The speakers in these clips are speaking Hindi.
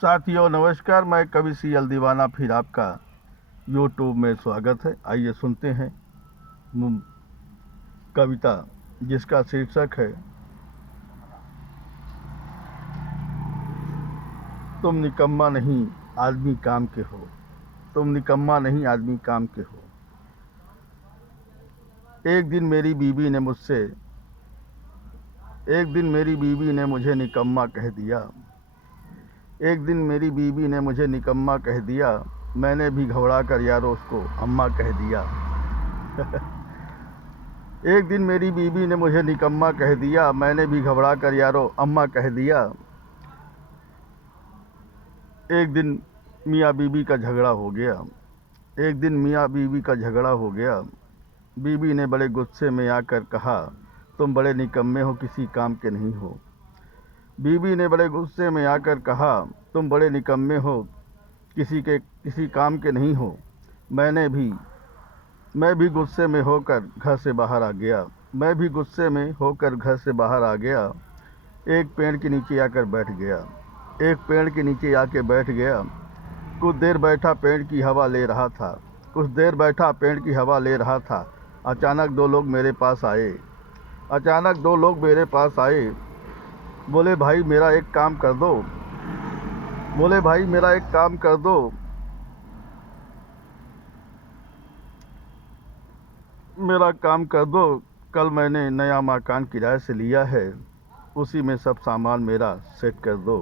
साथियों नमस्कार, मैं कवि सीएल दीवाना फिर आपका यूट्यूब में स्वागत है। आइए सुनते हैं कविता जिसका शीर्षक है तुम निकम्मा नहीं आदमी काम के हो। तुम निकम्मा नहीं आदमी काम के हो। एक दिन मेरी बीवी ने मुझे निकम्मा कह दिया। एक दिन मेरी बीवी ने मुझे निकम्मा कह दिया। मैंने भी घबरा कर यारो उसको अम्मा कह दिया। एक दिन मेरी बीवी ने मुझे निकम्मा कह दिया। मैंने भी घबरा कर यारो अम्मा कह दिया। एक दिन मियाँ बीवी का झगड़ा हो गया। एक दिन मियाँ बीवी का झगड़ा हो गया। बीवी ने बड़े गुस्से में आकर कहा, तुम बड़े निकम्मे हो, किसी काम के नहीं हो। बीवी ने बड़े गुस्से में आकर कहा, तुम बड़े निकम्मे हो, किसी काम के नहीं हो। मैं भी गुस्से में होकर घर से बाहर आ गया। एक पेड़ के नीचे आकर बैठ गया। कुछ देर बैठा पेड़ की हवा ले रहा था। अचानक दो लोग मेरे पास आए। बोले भाई मेरा एक काम कर दो। मेरा काम कर दो। कल मैंने नया मकान किराए से लिया है, उसी में सब सामान मेरा सेट कर दो।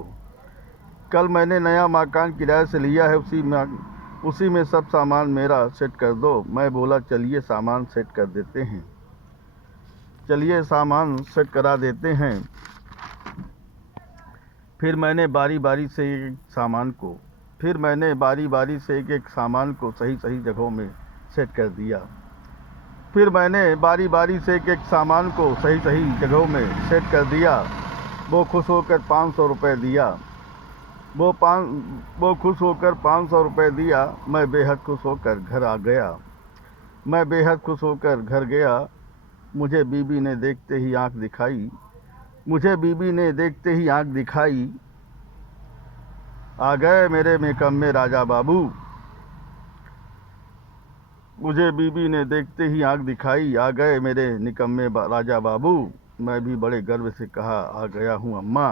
कल मैंने नया मकान किराए से लिया है, उसी में सब सामान मेरा सेट कर दो। मैं बोला चलिए सामान सेट कर देते हैं। चलिए सामान सेट करा देते हैं। फिर मैंने बारी बारी से एक एक सामान को सही सही जगहों में सेट कर दिया। वो खुश होकर 500 रुपये दिया। मैं बेहद खुश होकर घर गया। मुझे बीबी ने देखते ही आंख दिखाई। आ गए मेरे निकम्मे राजा बाबू। मुझे बीबी ने देखते ही आंख दिखाई। आ गए मेरे निकम्मे राजा बाबू। मैं भी बड़े गर्व से कहा आ गया हूँ अम्मा।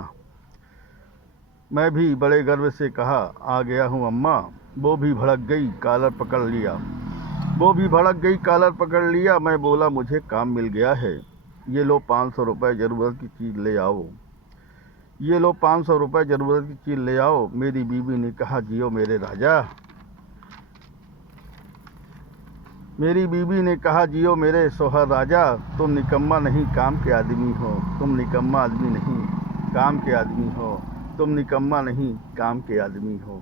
वो भी भड़क गई, कॉलर पकड़ लिया। मैं बोला मुझे काम मिल गया है, ये लो 500 रुपये, ज़रूरत की चीज़ ले आओ। मेरी बीवी ने कहा जियो मेरे राजा। मेरी बीवी ने कहा जियो मेरे सोहर राजा। तुम निकम्मा नहीं काम के आदमी हो। तुम निकम्मा आदमी नहीं काम के आदमी हो। तुम निकम्मा नहीं काम के आदमी हो।